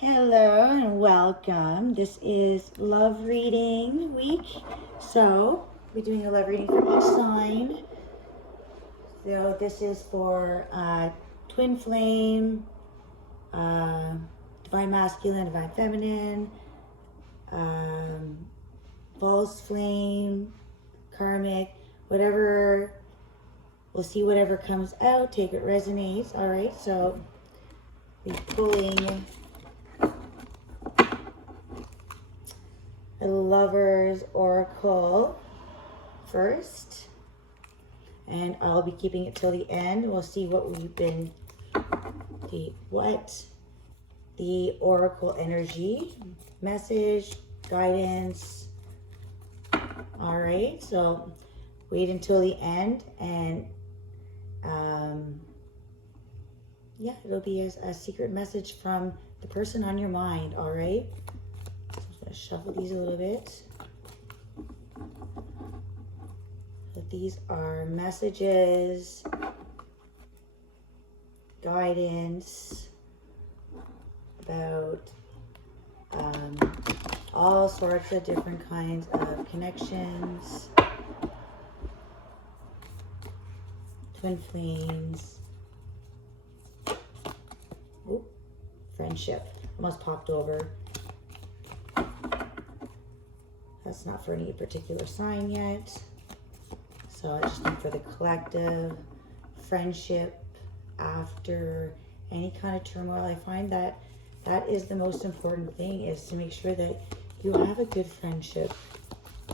Hello and welcome. This is love reading week. So we're doing a love reading for each sign. So this is for twin flame, divine masculine, divine feminine, false flame, karmic, whatever. We'll see whatever comes out. Take it resonates. All right. So we're pulling the Lover's Oracle first, and I'll be keeping it till the end. We'll see what we've been, what the Oracle energy, message, guidance. All right, so wait until the end, and yeah, it'll be a secret message from the person on your mind. All right. Shuffle these a little bit. So these are messages, guidance about all sorts of different kinds of connections, twin flames, friendship. Almost popped over. That's not for any particular sign yet. So I just think for the collective, friendship after any kind of turmoil. I find that that is the most important thing, is to make sure that you have a good friendship.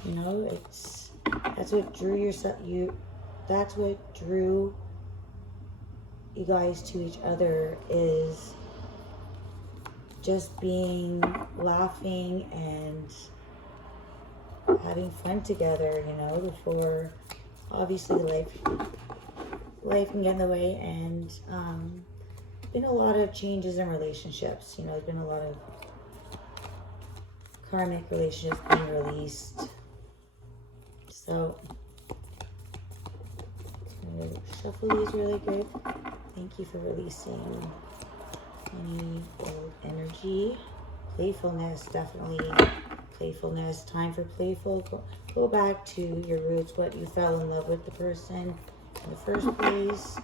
You know, that's what drew that's what drew you guys to each other, is just being, laughing and having fun together, you know, before obviously life can get in the way, and been a lot of changes in relationships. You know, there's been a lot of karmic relationships being released. So I'm gonna shuffle these really good. Thank you for releasing any old energy. Playfulness, definitely. Playfulness, time for playful. Go back to your roots, what you fell in love with the person in the first place.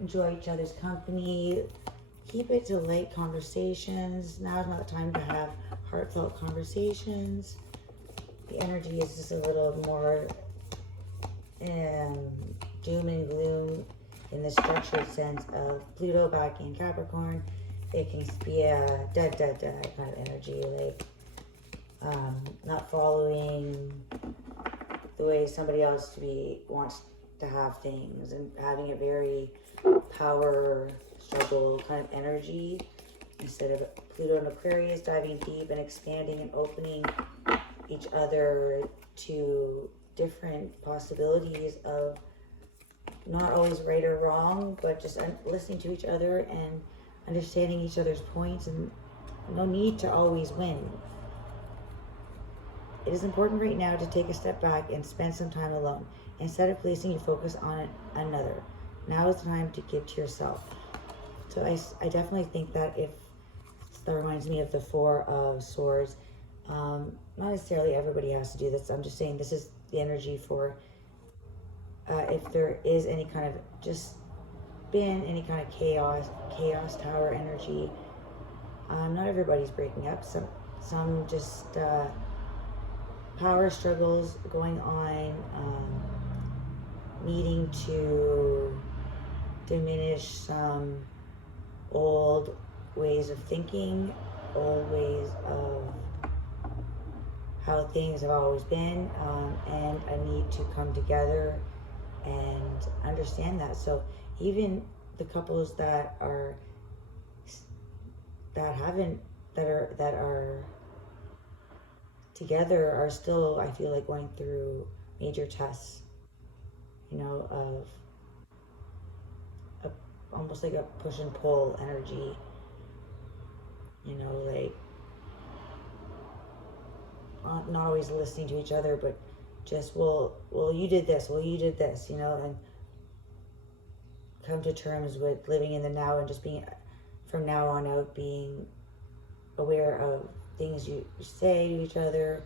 Enjoy each other's company. Keep it to light conversations. Now is not the time to have heartfelt conversations. The energy is just a little more doom and gloom in the structured sense of Pluto back in Capricorn. It can be a da kind of energy, like not following the way somebody else wants to have things, and having a very power struggle kind of energy, instead of Pluto and Aquarius diving deep and expanding and opening each other to different possibilities of not always right or wrong, but just listening to each other and understanding each other's points, and no need to always win. It is important right now to take a step back and spend some time alone, instead of placing your focus on another. Now is the time to give to yourself. So I definitely think that that reminds me of the Four of Swords. Not necessarily everybody has to do this. I'm just saying this is the energy for if there is any kind of any kind of chaos tower energy. Not everybody's breaking up. Some just power struggles going on, needing to diminish some old ways of thinking, old ways of how things have always been, and a need to come together and understand that. So even the couples that are together are still, I feel like, going through major tests, you know, of almost like a push and pull energy, you know, like not always listening to each other, but just, well, you did this, you know, and come to terms with living in the now, and just being, from now on out, being aware of things you say to each other.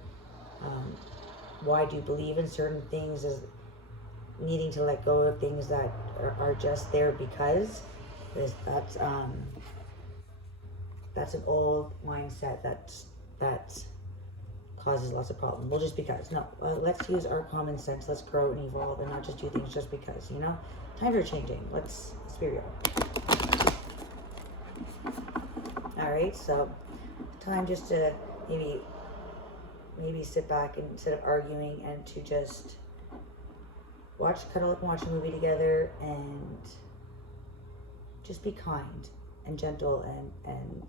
Why do you believe in certain things, is needing to let go of things that are just there because that's an old mindset that causes lots of problems. Well, just because. No, let's use our common sense. Let's grow and evolve and not just do things just because, you know? Times are changing. Let's be real. Alright, so time just to maybe sit back and instead of arguing, and to just cuddle up and watch a movie together, and just be kind and gentle and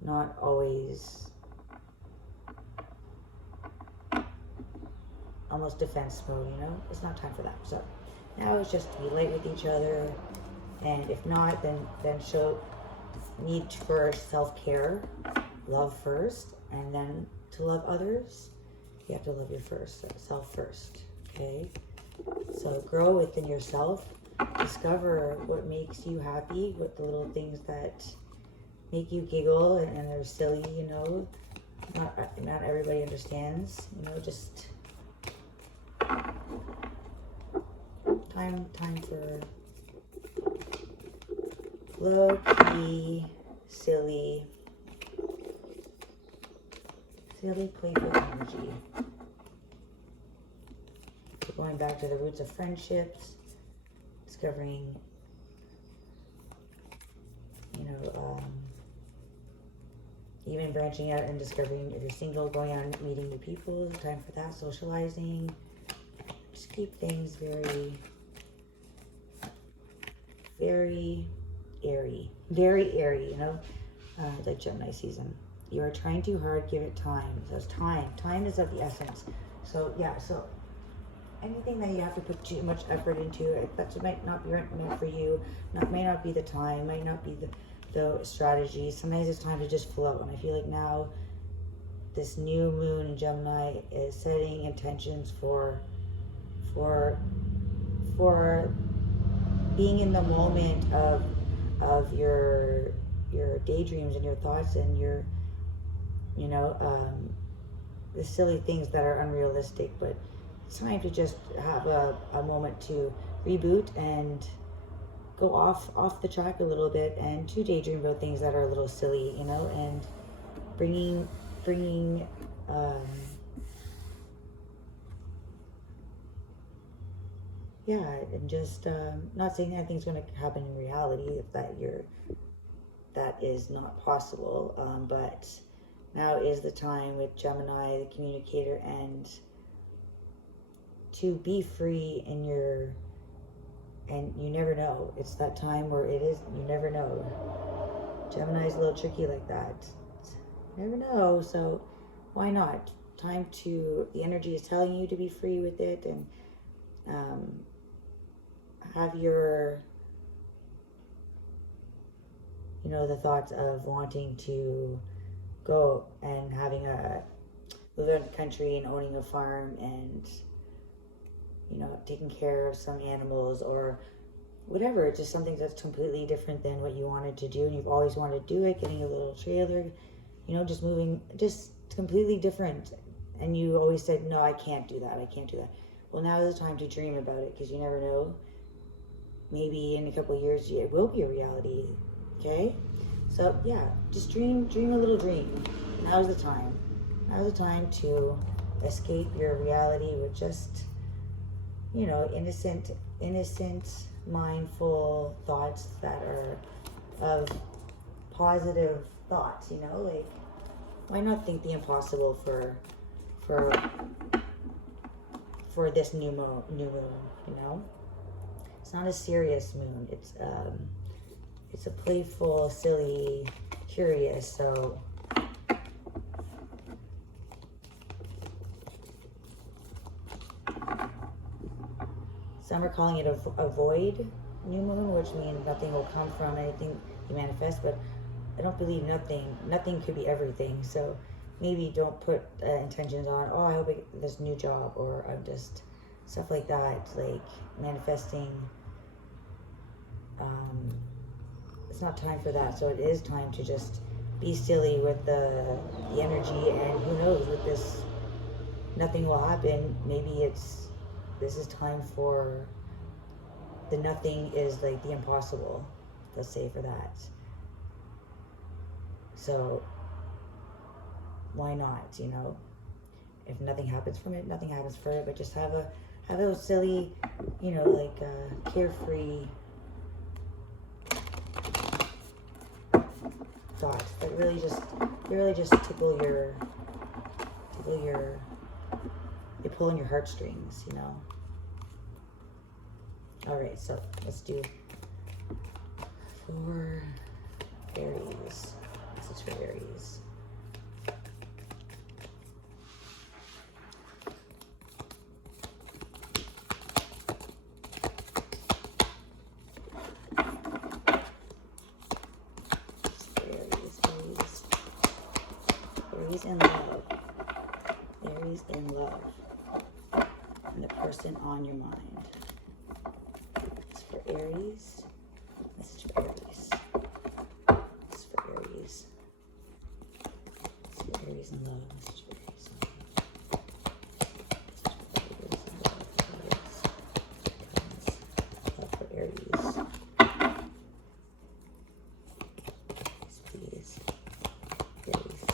not always almost defense mode, you know? It's not time for that. So now it's just to be light with each other, and if not, then show need for self-care, love first, and then to love others, you have to love yourself first, okay? So grow within yourself, discover what makes you happy, what the little things that make you giggle and they're silly, you know. Not everybody understands, you know, just time for low-key, silly, playful energy. So going back to the roots of friendships, discovering, you know, even branching out and discovering if you're single, going out and meeting new people, time for that, socializing. Just keep things very airy, you know, like Gemini season. You are trying too hard, give it time. So it's time is of the essence. So yeah, so anything that you have to put too much effort into, that might not be meant for you, may not be the time, might not be the strategy. Sometimes it's time to just flow, and I feel like now this new moon in Gemini is setting intentions for being in the moment of your daydreams and your thoughts and your, you know, the silly things that are unrealistic. But it's time to just have a moment to reboot and go off the track a little bit, and to daydream about things that are a little silly, you know, and bringing yeah, and just not saying anything's going to happen in reality, if that is not possible, but now is the time with Gemini, the communicator, and to be free in your, and you never know. It's that time where it is, you never know. Gemini's a little tricky like that. You never know, so why not? Time to, the energy is telling you to be free with it, and have your, you know, the thoughts of wanting to go and having live out in the country and owning a farm and, you know, taking care of some animals or whatever. Just something that's completely different than what you wanted to do and you've always wanted to do it, getting a little trailer, you know, just moving, just completely different. And you always said, no, I can't do that. Well, now is the time to dream about it, because you never know. Maybe in a couple of years it will be a reality. Okay? So yeah, just dream a little dream. Now's the time. Now's the time to escape your reality with just, you know, innocent, mindful thoughts that are of positive thoughts, you know, like, why not think the impossible for this new moon, you know? It's not a serious moon. It's a playful, silly, curious. So some are calling it a void new moon, which means nothing will come from anything you manifest. But I don't believe nothing could be everything. So maybe don't put intentions on, oh, I hope I get this new job, or I'm just stuff like that, like manifesting. It's not time for that. So it is time to just be silly with the energy, and who knows, with this, nothing will happen. Maybe this is time for the nothing is like the impossible, let's say, for that. So why not, you know? If nothing happens from it, nothing happens for it, but just have those silly, you know, like carefree thoughts that really just tickle your, they pull on your heartstrings, you know. All right, so let's do for Aries. This is for Aries. Aries in love. Aries in love. And the person on your mind. It's for Aries. This is for Aries. This is for Aries. This is for Aries in love. This is for Aries in love. Love for Aries. Please. Aries.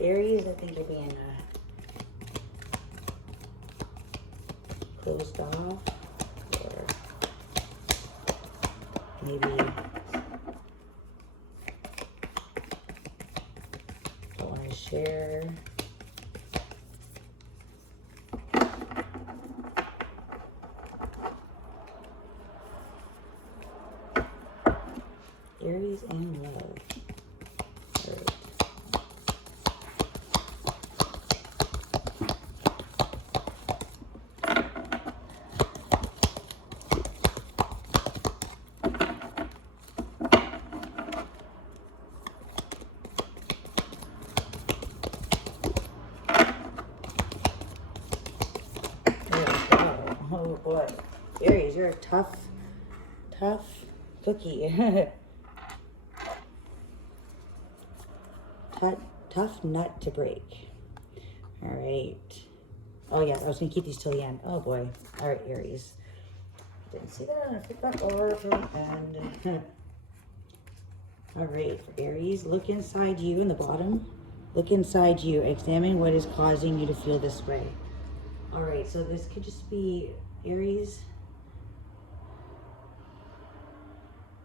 Aries, I think you're being closed off, or maybe don't want to share. Aries in love. All right. Oh boy, Aries, you're a tough cookie. Tough nut to break. All right. Oh yeah, I was gonna keep these till the end. Oh boy. All right, Aries. Didn't see that. I'm gonna flip that over to the end. All right, for Aries, look inside you in the bottom. Look inside you. Examine what is causing you to feel this way. All right, so this could just be Aries.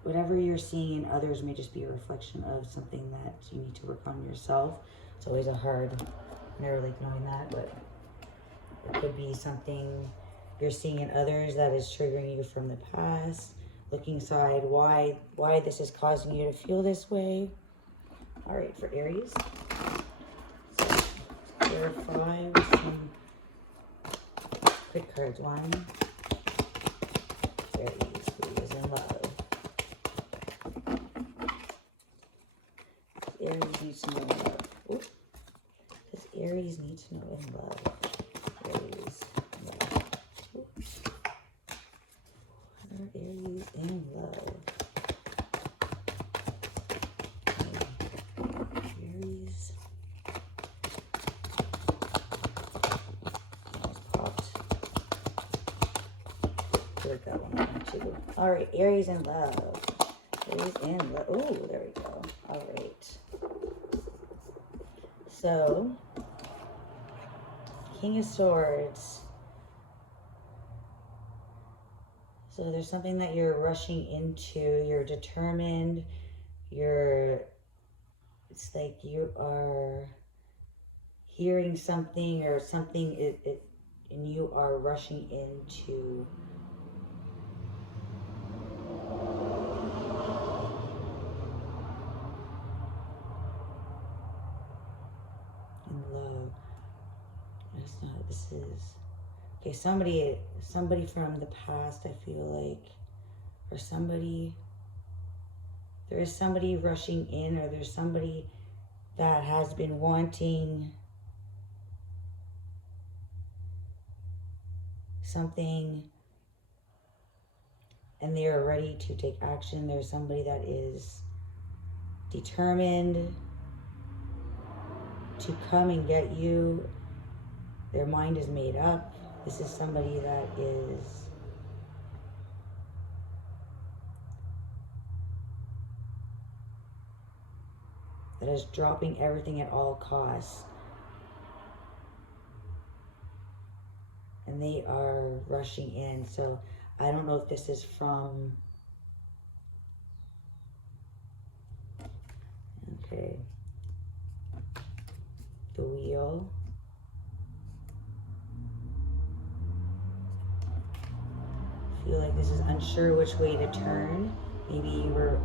Whatever you're seeing in others may just be a reflection of something that you need to work on yourself. It's always a hard, never like knowing that, but it could be something you're seeing in others that is triggering you from the past. Looking inside why this is causing you to feel this way. All right, for Aries, so let's clarify with some quick cards. One, Aries, who is in love. Aries needs to know in love. Oops. Does Aries need to know in love? Aries in love. Oops. Are Aries in love? Okay. Aries. Almost popped. Put that one on too. All right, Aries in love. Aries in love. Oh, there we go. All right. So, King of Swords. So there's something that you're rushing into. You're determined. It's like you are hearing something or something, and you are rushing into love. It's not, this is, okay, somebody from the past, I feel like, or there is somebody rushing in, or there's somebody that has been wanting something and they are ready to take action. There's somebody that is determined to come and get you. Their mind is made up. This is somebody that is dropping everything at all costs. And they are rushing in. So I don't know if this is from, okay, the wheel. I feel like this is unsure which way to turn. Maybe you were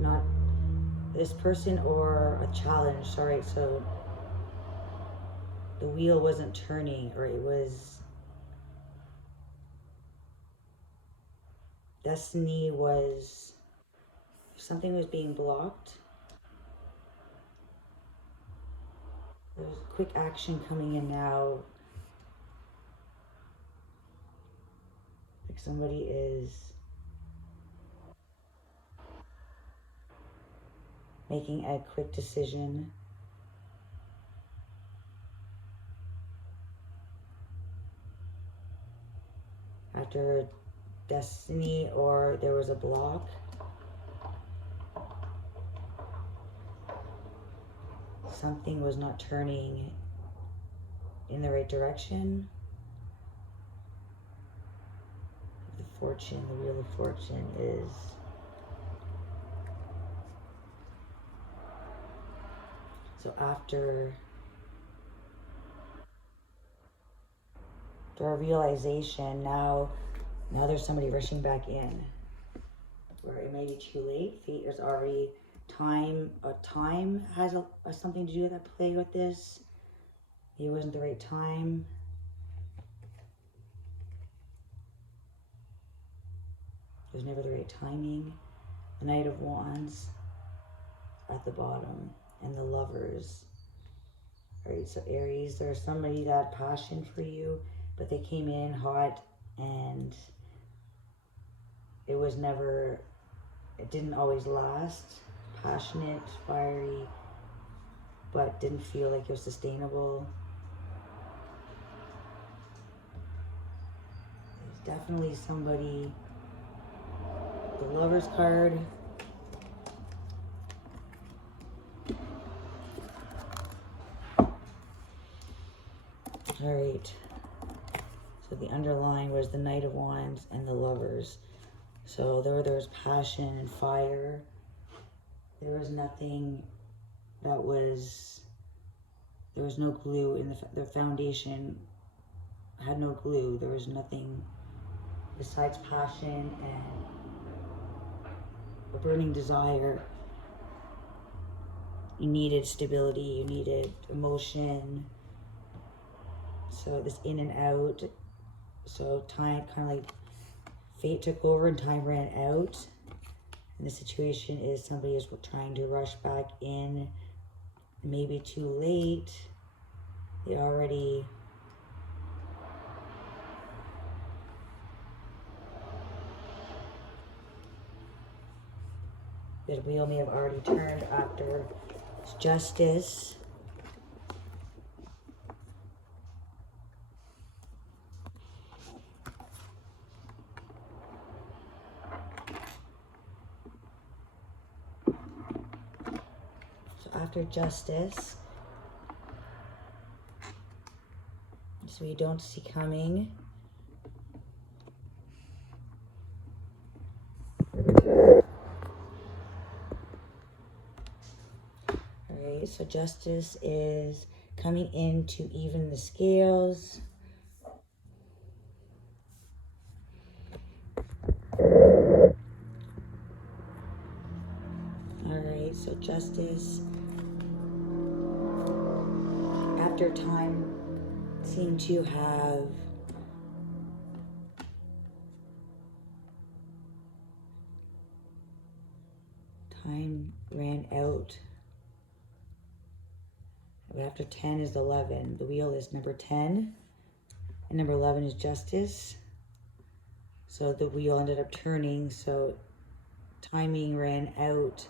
not this person or a challenge. Sorry, so the wheel wasn't turning, or it was destiny was, something was being blocked. There's quick action coming in now. Like somebody is making a quick decision. After destiny, or there was a block. Something was not turning in the right direction. The fortune, the wheel of fortune is so after the realization, now there's somebody rushing back in. Where it may be too late. Fate is already time. Time has something to do with that play with this. It wasn't the right time. It was never the right timing. The Knight of Wands at the bottom, and the Lovers. Alright, so Aries, there's somebody that had passion for you, but they came in hot, and it didn't always last. Passionate, fiery, but didn't feel like it was sustainable. There's definitely somebody, the Lovers card. Alright, so the underlying was the Knight of Wands and the Lovers. So there was passion and fire. There was nothing that was, there was no glue in the foundation had no glue. There was nothing besides passion and a burning desire. You needed stability, you needed emotion. So this in and out. So time kind of like fate took over and time ran out. And the situation is somebody is trying to rush back in, maybe too late. They already the wheel may have already turned after Justice. After Justice, so you don't see coming. Alright, so Justice is coming in to even the scales. Alright, so Justice, after time seemed to have time ran out. After 10 is 11. The wheel is number 10. And number 11 is justice. So the wheel ended up turning. So timing ran out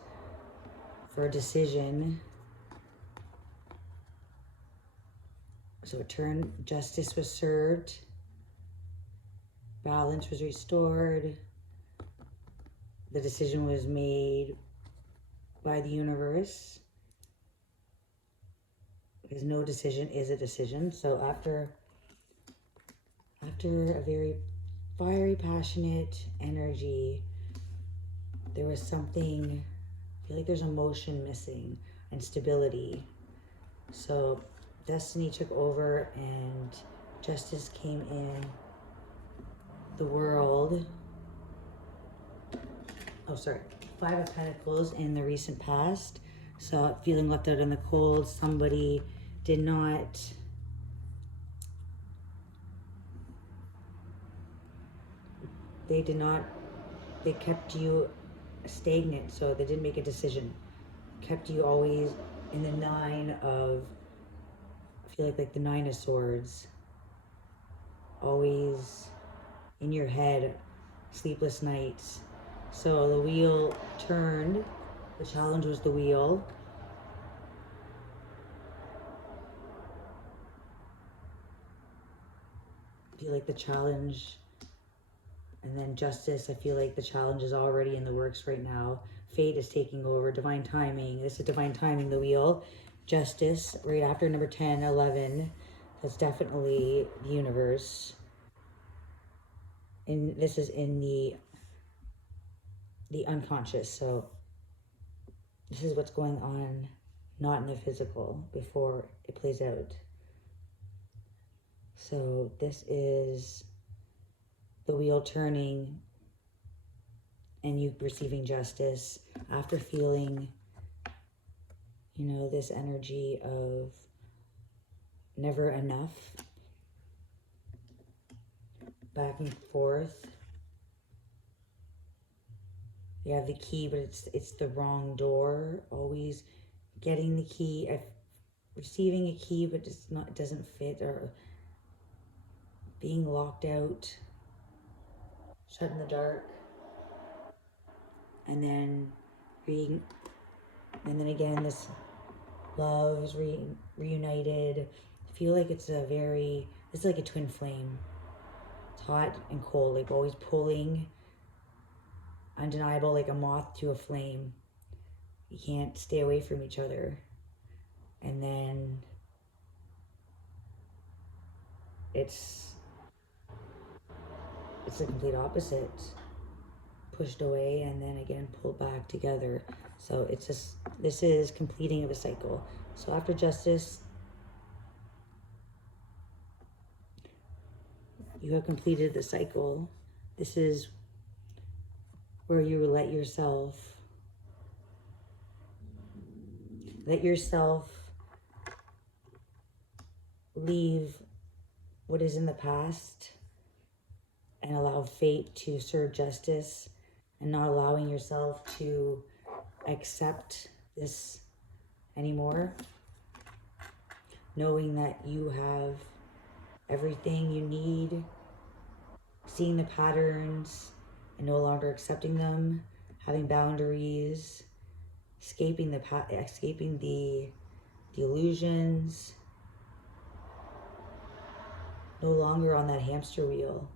for a decision. So it turned, justice was served. Balance was restored. The decision was made by the universe. Because no decision is a decision. So after a very fiery, passionate energy, there was something, I feel like there's emotion missing and stability. So destiny took over and justice came in. The world, oh sorry, 5 of Pentacles in the recent past. So feeling left out in the cold, somebody did not they kept you stagnant, so they didn't make a decision. Kept you always in the 9 of, I feel like the 9 of Swords. Always in your head, sleepless nights. So the wheel turned. The challenge was the wheel. I feel like the challenge, and then justice, I feel like the challenge is already in the works right now. Fate is taking over, divine timing. This is divine timing, the wheel. Justice, right after number 10, 11. That's definitely the universe. And this is in the unconscious. So this is what's going on, not in the physical, before it plays out. So this is the wheel turning and you receiving justice after feeling, you know, this energy of never enough, back and forth. You have the key, but it's the wrong door. Always getting the key, receiving a key, but it's not, it doesn't fit, or being locked out, shut in the dark, and then again this love is reunited. I feel like it's like a twin flame. It's hot and cold, like always pulling, undeniable, like a moth to a flame. You can't stay away from each other. And then it's the complete opposite. Pushed away and then again pulled back together. So it's just, this is completing of a cycle. So after justice, you have completed the cycle. This is where you let yourself leave what is in the past and allow fate to serve justice, and not allowing yourself to accept this anymore. Knowing that you have everything you need, seeing the patterns and no longer accepting them, having boundaries, escaping the illusions, no longer on that hamster wheel.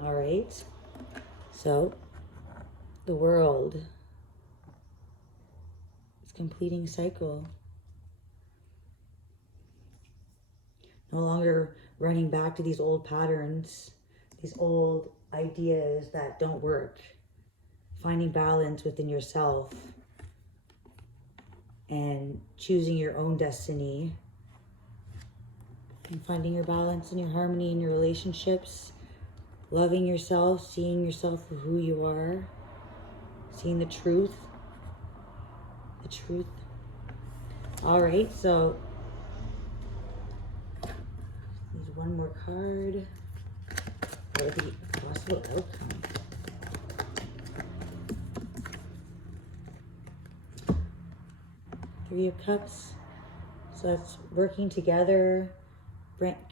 All right, so the world is completing cycle. No longer running back to these old patterns, these old ideas that don't work. Finding balance within yourself and choosing your own destiny, and finding your balance and your harmony in your relationships. Loving yourself, seeing yourself for who you are, seeing the truth. The truth. All right, so there's one more card. What would be a possible outcome? Three of Cups. So that's working together,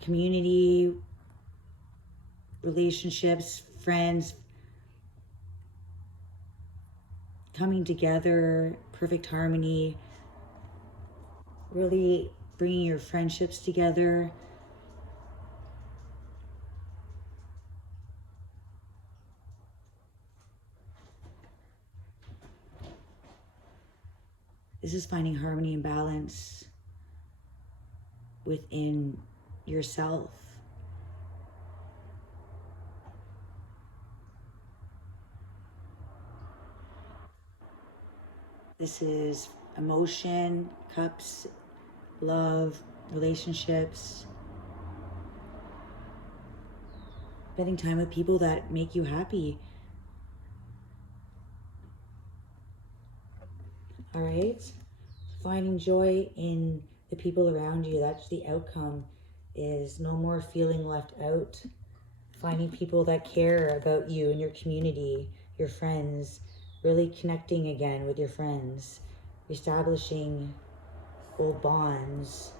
community, relationships, friends, coming together, perfect harmony, really bringing your friendships together. This is finding harmony and balance within yourself. This is emotion, cups, love, relationships. Spending time with people that make you happy. All right? Finding joy in the people around you. That's the outcome, is no more feeling left out. Finding people that care about you and your community, your friends, really connecting again with your friends, establishing old bonds,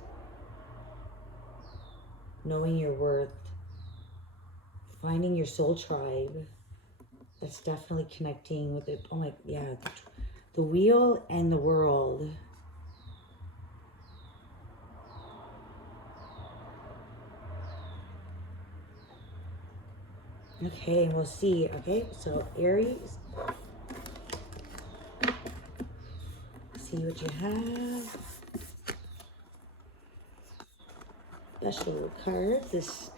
knowing your worth, finding your soul tribe. That's definitely connecting with it. Oh my, yeah, the wheel and the world. Okay, and we'll see. Okay, so Aries, see what you have. Special cards. This,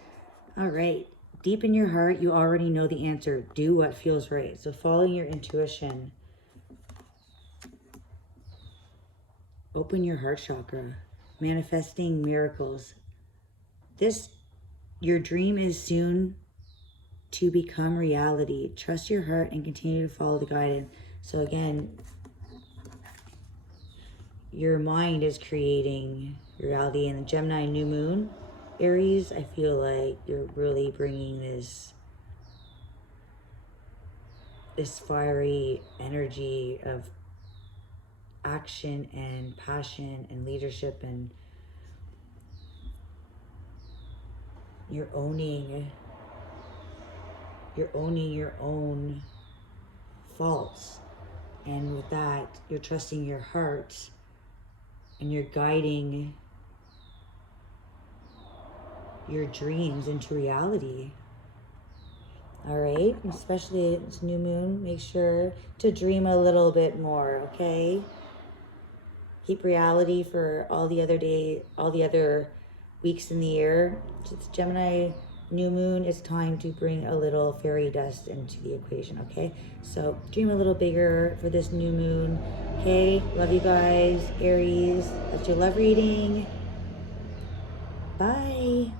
all right. Deep in your heart, you already know the answer. Do what feels right. So following your intuition. Open your heart chakra. Manifesting miracles. Your dream is soon to become reality. Trust your heart and continue to follow the guidance. So again, your mind is creating reality. In the Gemini new moon, Aries, I feel like you're really bringing this fiery energy of action and passion and leadership, and you're owning your own faults, and with that you're trusting your heart and you're guiding your dreams into reality. All right, especially this new moon, make sure to dream a little bit more, okay? Keep reality for all the other weeks in the year. It's Gemini new moon, it's time to bring a little fairy dust into the equation, okay? So dream a little bigger for this new moon, okay? Love you guys, Aries. That's your love reading. Bye.